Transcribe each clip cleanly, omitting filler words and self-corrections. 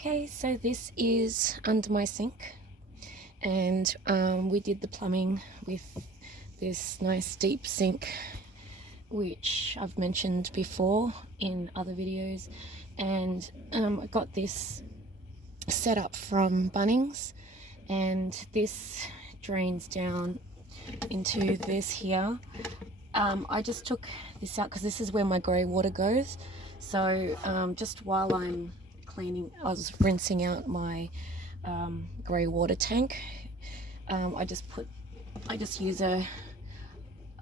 Okay, so this is under my sink, and we did the plumbing with this nice deep sink, which I've mentioned before in other videos, and I got this set up from Bunnings, and this drains down into this here. I just took this out because this is where my grey water goes. So just while I'm cleaning, I was rinsing out my grey water tank. I just use a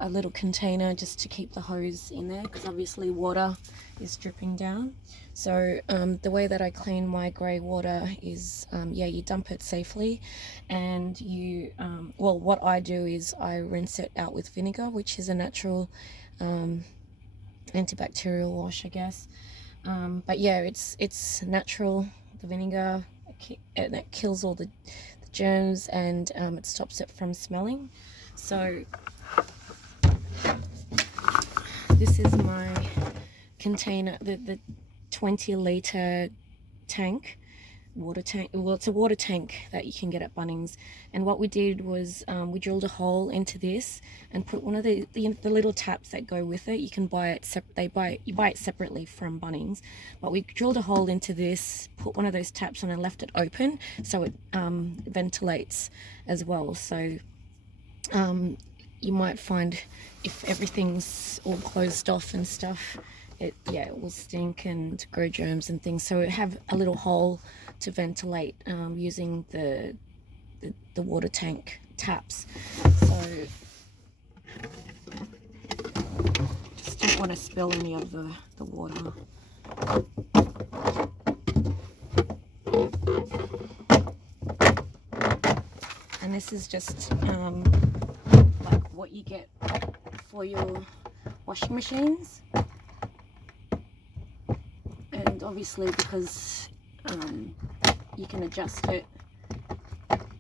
little container just to keep the hose in there, because obviously water is dripping down. So the way that I clean my grey water is, you dump it safely, and you, well, what I do is I rinse it out with vinegar, which is a natural antibacterial wash, I guess. But yeah, it's natural, the vinegar, and it kills all the germs, and it stops it from smelling. So this is my container, the 20-litre tank, water tank. Well, it's a water tank that you can get at Bunnings. And what we did was we drilled a hole into this and put one of the little taps that go with it. You can buy it you buy it separately from Bunnings, but we drilled a hole into this, put one of those taps on, and left it open so it ventilates as well. So you might find if everything's all closed off and stuff, it will stink and grow germs and things. So have a little hole to ventilate using the water tank taps. So just don't want to spill any of the water. And this is just like what you get for your washing machines. And obviously, because you can adjust it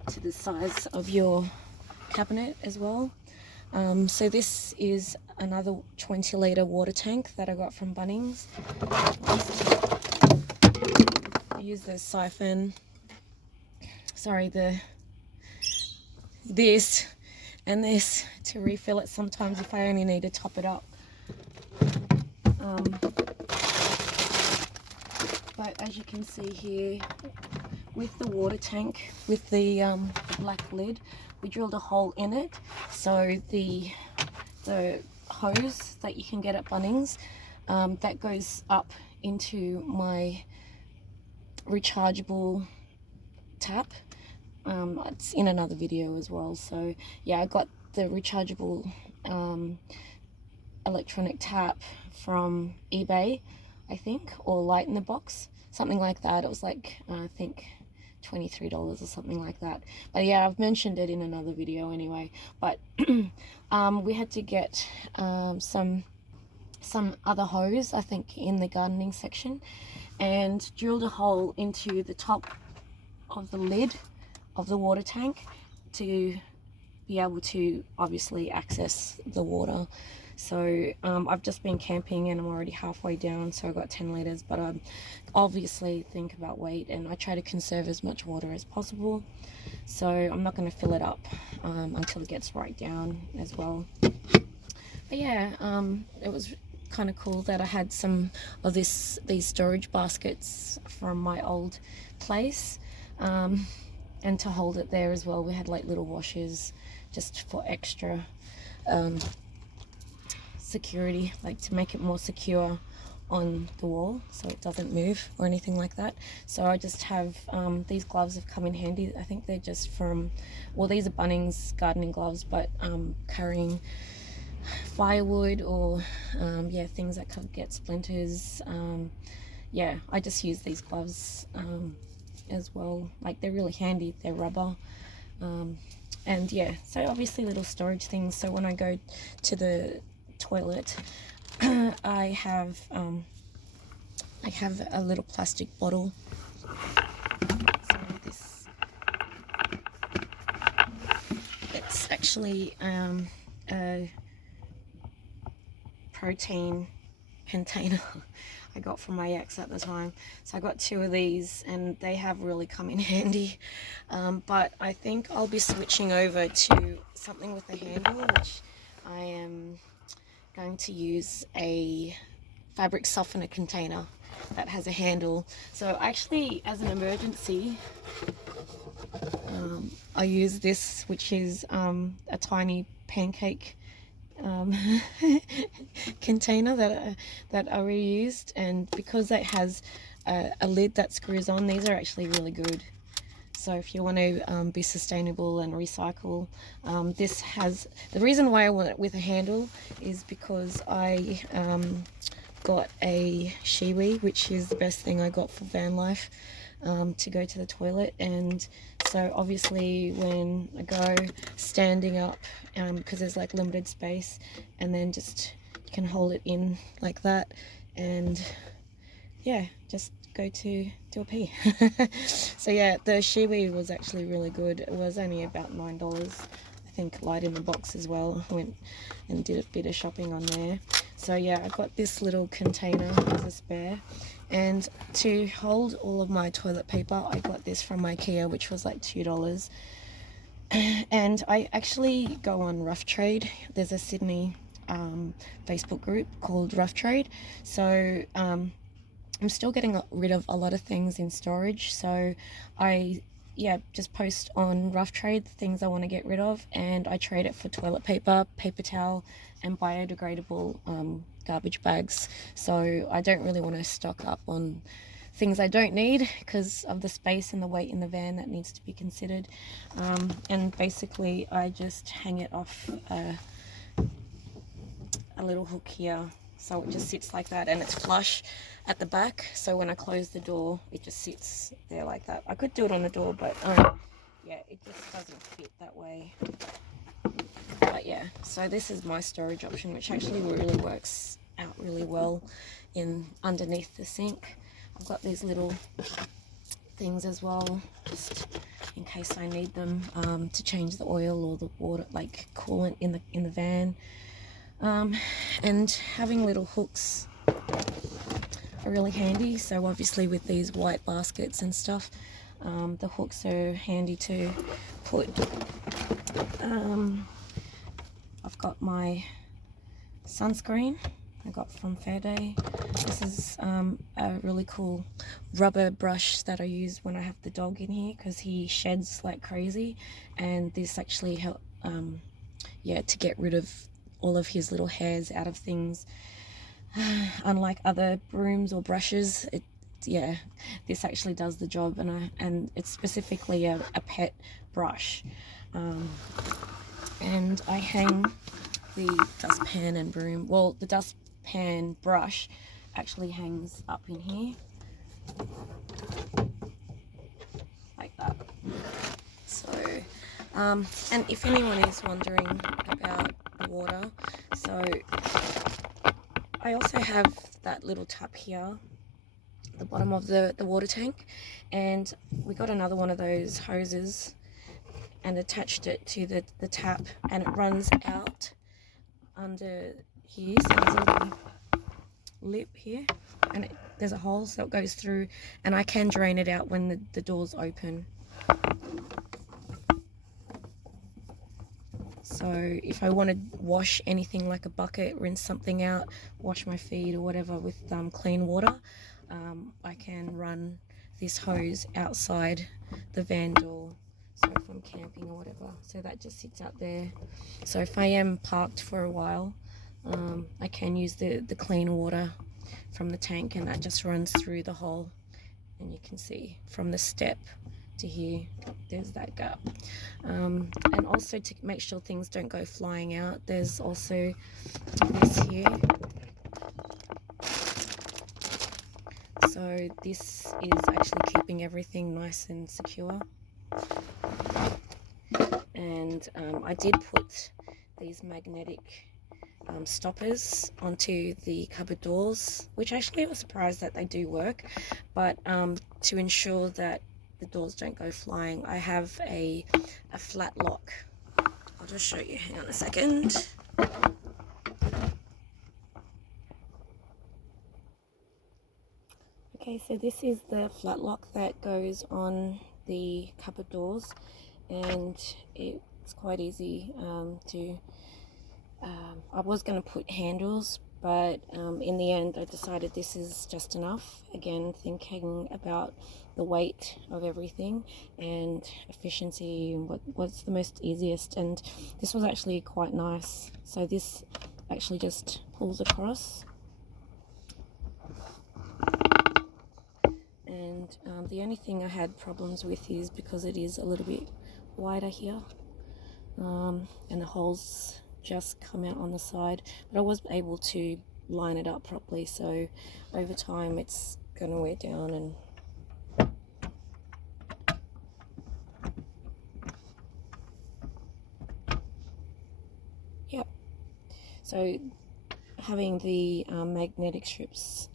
to the size of your cabinet as well. So this is another 20-litre water tank that I got from Bunnings. I use the siphon, this and this to refill it sometimes if I only need to top it up. But as you can see here, with the water tank, with the black lid, we drilled a hole in it, so the hose that you can get at Bunnings, that goes up into my rechargeable tap. It's in another video as well. So yeah, I got the rechargeable electronic tap from eBay, I think, or Light in the Box, something like that. It was like I think $23 or something like that. But yeah, I've mentioned it in another video anyway. But we had to get some other hose, I think, in the gardening section, and drilled a hole into the top of the lid of the water tank to be able to obviously access the water. So I've just been camping and I'm already halfway down, so I've got 10 litres, but I obviously think about weight and I try to conserve as much water as possible. So I'm not going to fill it up until it gets right down as well. But yeah, it was kind of cool that I had some of these storage baskets from my old place, and to hold it there as well. We had like little washers just for extra security, like to make it more secure on the wall so it doesn't move or anything like that. So I just have these gloves have come in handy. I think they're just from, well, these are Bunnings gardening gloves, but carrying firewood or things that could get splinters. I just use these gloves as well. Like, they're really handy, they're rubber. And yeah, so obviously little storage things. So when I go to the toilet, I have a little plastic bottle. So it's actually a protein container I got from my ex at the time. So I got 2 of these, and they have really come in handy. But I think I'll be switching over to something with a handle, which I am going to use a fabric softener container that has a handle. So actually, as an emergency, I use this, which is a tiny pancake container that I reused, and because it has a lid that screws on, these are actually really good. So if you want to be sustainable and recycle, this has, the reason why I want it with a handle is because I got a Hiace, which is the best thing I got for van life, to go to the toilet. And so obviously when I go standing up, because there's like limited space, and then just you can hold it in like that, and yeah, just go to do a pee. So yeah, the Hiace was actually really good. It was only about $9. I think light in the box as well. I went and did a bit of shopping on there. So yeah, I got this little container as a spare, and to hold all of my toilet paper, I got this from IKEA, which was like $2. And I actually go on Rough Trade. There's a Sydney Facebook group called Rough Trade. So I'm still getting rid of a lot of things in storage, so I just post on Rough Trade the things I want to get rid of, and I trade it for toilet paper, paper towel, and biodegradable garbage bags. So I don't really want to stock up on things I don't need because of the space and the weight in the van. That needs to be considered. And basically I just hang it off a little hook here, so it just sits like that, and it's flush at the back, so when I close the door it just sits there like that. I could do it on the door, but yeah, it just doesn't fit that way. But yeah, so this is my storage option, which actually really works out really well in underneath the sink. I've got these little things as well, just in case I need them, to change the oil or the water, like coolant in the van. And having little hooks are really handy. So obviously with these white baskets and stuff, the hooks are handy to put. I've got my sunscreen I got from Fairday. This is a really cool rubber brush that I use when I have the dog in here, because he sheds like crazy, and this actually help to get rid of all of his little hairs out of things. Unlike other brooms or brushes, this actually does the job, and it's specifically a pet brush. And I hang the dustpan and broom, well, the dustpan brush actually hangs up in here like that. So and if anyone is wondering about water, so I also have that little tap here at the bottom of the water tank, and we got another one of those hoses and attached it to the tap, and it runs out under here. So there's a little lip here, and there's a hole, so it goes through, and I can drain it out when the door's open. So if I want to wash anything like a bucket, rinse something out, wash my feet or whatever with clean water, I can run this hose outside the van door. So if I'm camping or whatever, so that just sits out there. So if I am parked for a while, I can use the clean water from the tank, and that just runs through the hole, and you can see from the step to here, there's that gap. And also to make sure things don't go flying out, there's also this here. So this is actually keeping everything nice and secure. And I did put these magnetic stoppers onto the cupboard doors, which actually I was surprised that they do work, but to ensure that the doors don't go flying, I have a flat lock. I'll just show you, hang on a second. Okay, so this is the flat lock that goes on the cupboard doors, and it's quite easy to I was going to put handles, but in the end I decided this is just enough. Again, thinking about the weight of everything and efficiency and what's the most easiest, and this was actually quite nice. So this actually just pulls across, and the only thing I had problems with is because it is a little bit wider here, and the holes just come out on the side, but I was able to line it up properly, so over time it's going to wear down. And yep, so having the magnetic strips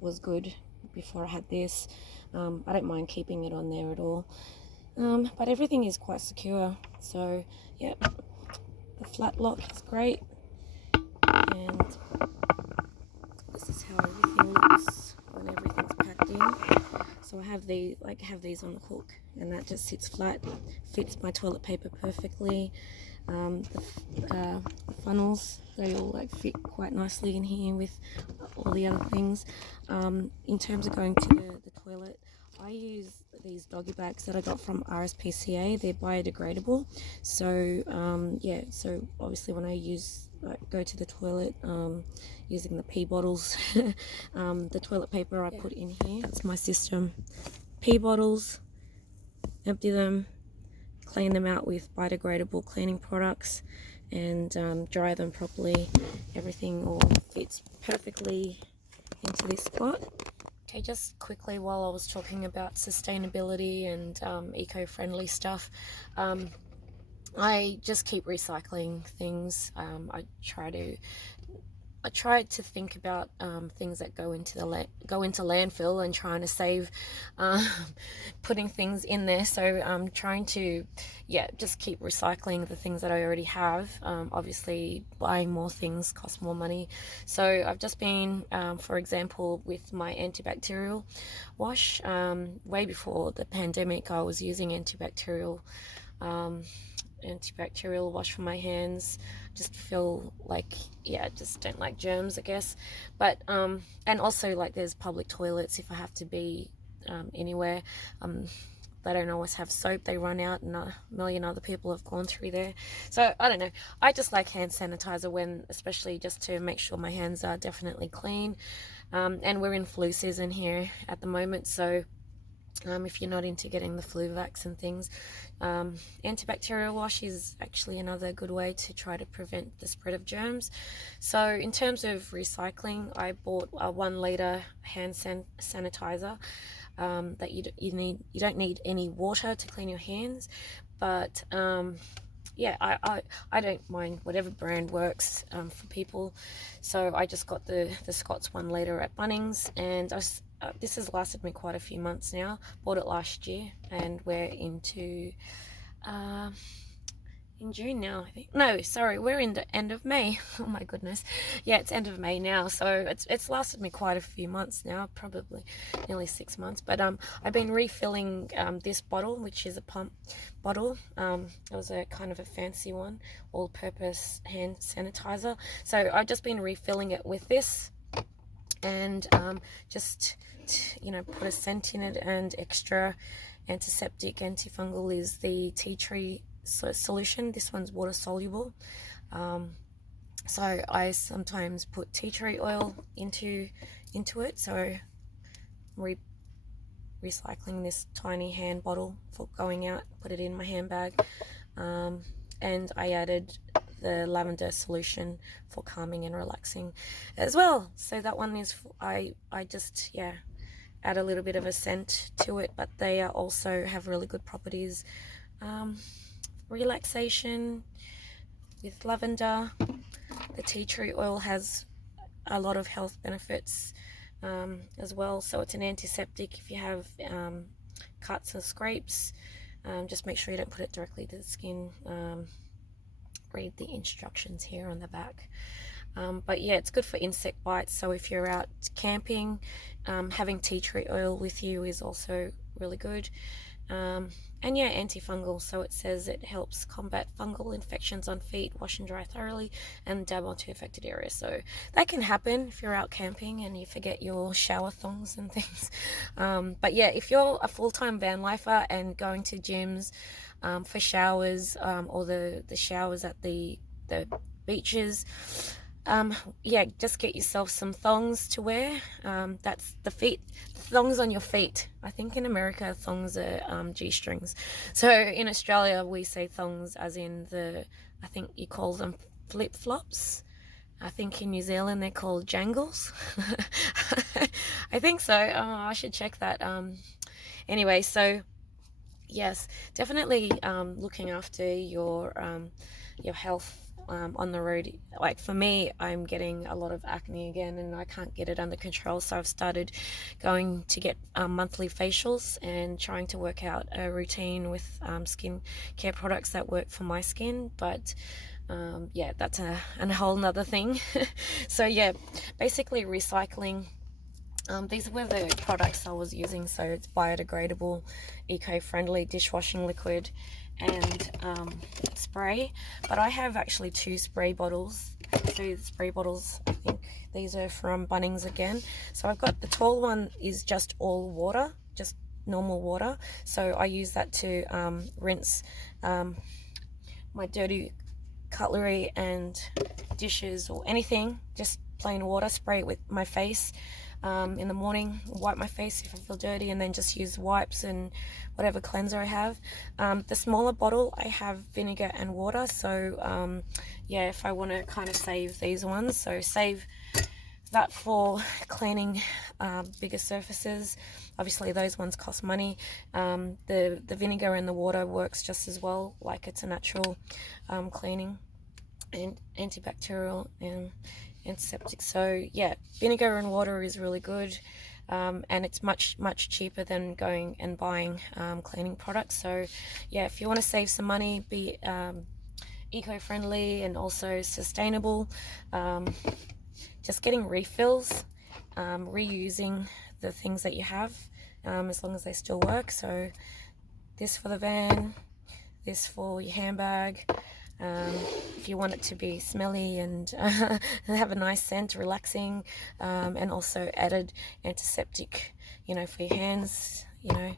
was good before I had this. I don't mind keeping it on there at all, but everything is quite secure. So yeah, the flat lock is great, and this is how everything looks when everything's packed in. So I have these on the hook, and that just sits flat, fits my toilet paper perfectly. The funnels, they all like fit quite nicely in here with all the other things. In terms of going to the toilet, I use these doggy bags that I got from RSPCA. They're biodegradable, so yeah, so obviously when I go to the toilet, using the pee bottles, the toilet paper I put in here, that's my system. Pee bottles, empty them, clean them out with biodegradable cleaning products, and dry them properly. Everything all fits perfectly into this spot. Okay, just quickly, while I was talking about sustainability and eco-friendly stuff, I just keep recycling things. I tried to think about things that go into landfill, and trying to save putting things in there. So I'm trying to, yeah, just keep recycling the things that I already have. Obviously, buying more things costs more money. So I've just been, for example, with my antibacterial wash. Way before the pandemic, I was using antibacterial wash for my hands. Just feel like, yeah, just don't like germs, I guess. But and also, like, there's public toilets if I have to be anywhere. They don't always have soap, they run out, and a million other people have gone through there. So I don't know, I just like hand sanitizer, when especially just to make sure my hands are definitely clean. And we're in flu season here at the moment, so if you're not into getting the flu vax and things, antibacterial wash is actually another good way to try to prevent the spread of germs. So in terms of recycling, I bought a 1 litre hand sanitizer that you don't need any water to clean your hands, but yeah, I don't mind whatever brand works for people. So I just got the Scott's 1 litre at Bunnings, and this has lasted me quite a few months now. Bought it last year, and we're into in June now, I think. No, sorry, we're in the end of May. Oh my goodness. Yeah, it's end of May now, so it's lasted me quite a few months now, probably nearly 6 months. But I've been refilling this bottle, which is a pump bottle. It was a kind of a fancy one, all-purpose hand sanitizer. So I've just been refilling it with this, and just put a scent in it, and extra antiseptic, antifungal is the tea tree solution. This one's water soluble, so I sometimes put tea tree oil into it. So recycling this tiny hand bottle for going out, put it in my handbag, and I added the lavender solution for calming and relaxing as well. So that one is I just, yeah, add a little bit of a scent to it, but they also have really good properties. Relaxation with lavender. The tea tree oil has a lot of health benefits as well. So it's an antiseptic if you have cuts or scrapes. Just make sure you don't put it directly to the skin. Read the instructions here on the back. But yeah, it's good for insect bites. So if you're out camping having tea tree oil with you is also really good. And yeah, antifungal, so it says it helps combat fungal infections on feet, wash and dry thoroughly, and dab onto affected areas. So that can happen if you're out camping and you forget your shower thongs and things. But yeah, if you're a full-time van lifer and going to gyms for showers, or the showers at the beaches, yeah, just get yourself some thongs to wear. That's the thongs on your feet. I think in America thongs are G-strings. So in Australia we say thongs as in I think you call them flip-flops. I think in New Zealand they're called jangles. I think so. I should check that. Anyway, so yes, definitely looking after your health on the road. Like for me, I'm getting a lot of acne again and I can't get it under control, so I've started going to get monthly facials and trying to work out a routine with skin care products that work for my skin. But yeah, that's a whole nother thing. So yeah, basically recycling. These were the products I was using, so it's biodegradable, eco-friendly dishwashing liquid and spray. But I have actually 2 spray bottles. So the spray bottles, I think these are from Bunnings again. So I've got the tall one is just all water, just normal water. So I use that to rinse my dirty cutlery and dishes or anything, just plain water, spray it with my face. In the morning, wipe my face if I feel dirty, and then just use wipes and whatever cleanser I have. The smaller bottle, I have vinegar and water. So yeah, if I want to kind of save these ones, so save that for cleaning bigger surfaces. Obviously those ones cost money. The vinegar and the water works just as well, like it's a natural cleaning and antibacterial and antiseptic. So yeah, vinegar and water is really good, and it's much cheaper than going and buying cleaning products. So yeah, if you want to save some money, be eco-friendly and also sustainable, just getting refills, reusing the things that you have, as long as they still work. So this for the van, this for your handbag. If you want it to be smelly and have a nice scent, relaxing, and also added antiseptic, you know, for your hands, you know,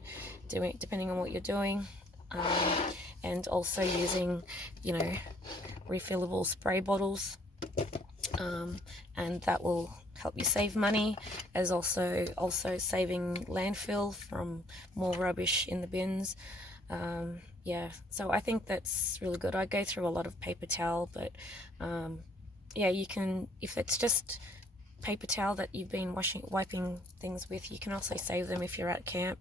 depending on what you're doing, and also using, you know, refillable spray bottles, and that will help you save money, as also saving landfill from more rubbish in the bins. Yeah, so I think that's really good. I go through a lot of paper towel, but yeah, you can, if it's just paper towel that you've been wiping things with, you can also save them if you're at camp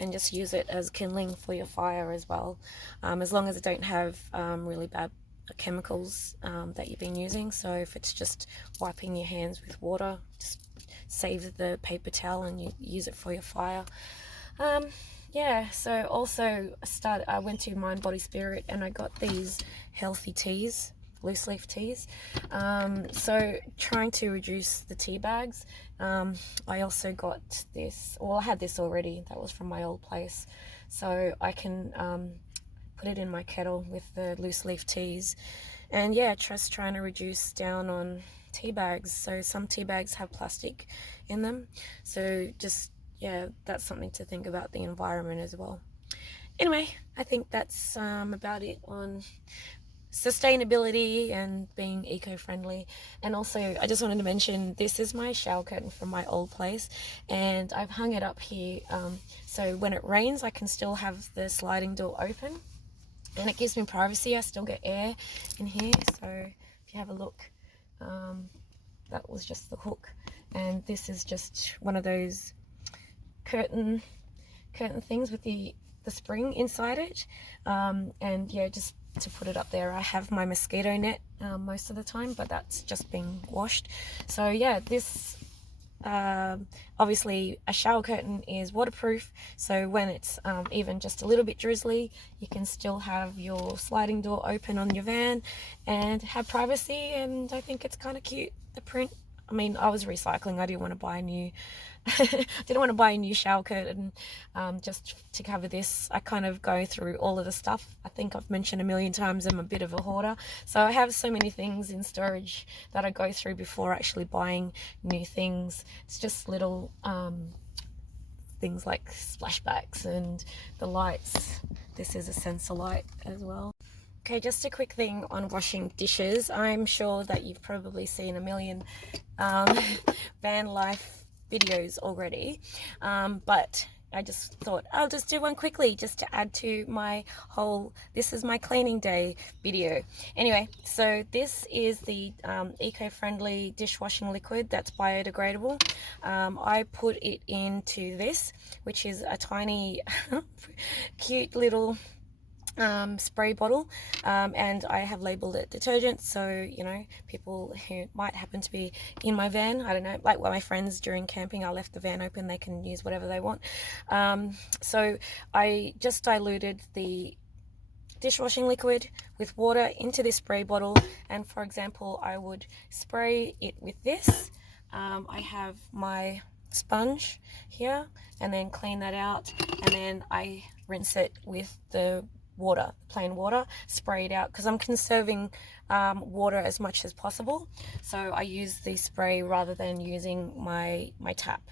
and just use it as kindling for your fire as well, as long as it don't have really bad chemicals that you've been using. So if it's just wiping your hands with water, just save the paper towel and you use it for your fire. Yeah, so also I went to Mind Body Spirit and I got these healthy teas, loose leaf teas. So trying to reduce the tea bags. I also got this, well, I had this already, that was from my old place, so I can put it in my kettle with the loose leaf teas. And yeah, just trying to reduce down on tea bags. So some tea bags have plastic in them, so just, yeah, that's something to think about the environment as well. Anyway, I think that's about it on sustainability and being eco-friendly. And also I just wanted to mention, this is my shower curtain from my old place and I've hung it up here, so when it rains I can still have the sliding door open and it gives me privacy. I still get air in here. So if you have a look, that was just the hook, and this is just one of those curtain things with the spring inside it, and yeah, just to put it up there. I have my mosquito net most of the time, but that's just being washed. So yeah, this obviously a shower curtain is waterproof, so when it's even just a little bit drizzly, you can still have your sliding door open on your van and have privacy. And I think it's kind of cute, the print I mean, I was recycling. I didn't want to buy a new didn't want to buy a new shower curtain just to cover this. I kind of go through all of the stuff. I think I've mentioned a million times I'm a bit of a hoarder, so I have so many things in storage that I go through before actually buying new things. It's just little things like splashbacks and the lights. This is a sensor light as well. Okay, just a quick thing on washing dishes. I'm sure that you've probably seen a million van life videos already, but I just thought I'll just do one quickly just to add to my whole this is my cleaning day video. Anyway, so this is the eco-friendly dishwashing liquid that's biodegradable. I put it into this, which is a tiny cute little spray bottle, and I have labeled it detergent, so you know, people who might happen to be in my van, I don't know, like my friends during camping, I left the van open, they can use whatever they want. So I just diluted the dishwashing liquid with water into this spray bottle, and for example, I would spray it with this. I have my sponge here, and then clean that out, and then I rinse it with the water, plain water, spray it out, because I'm conserving water as much as possible. So I use the spray rather than using my tap.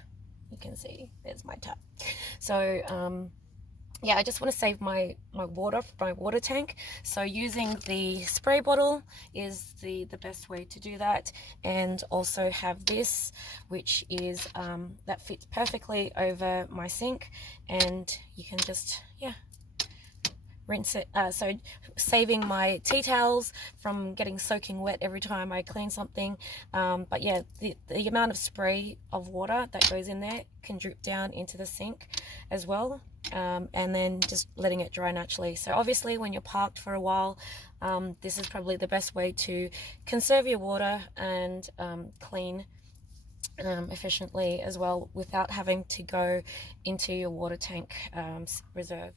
You can see there's my tap. So yeah, I just want to save my water tank. So using the spray bottle is the best way to do that. And also have this, which is that fits perfectly over my sink, and you can just, yeah, rinse it. So saving my tea towels from getting soaking wet every time I clean something. But yeah, the amount of spray of water that goes in there can drip down into the sink as well, and then just letting it dry naturally. So obviously when you're parked for a while, this is probably the best way to conserve your water and clean efficiently as well, without having to go into your water tank reserve.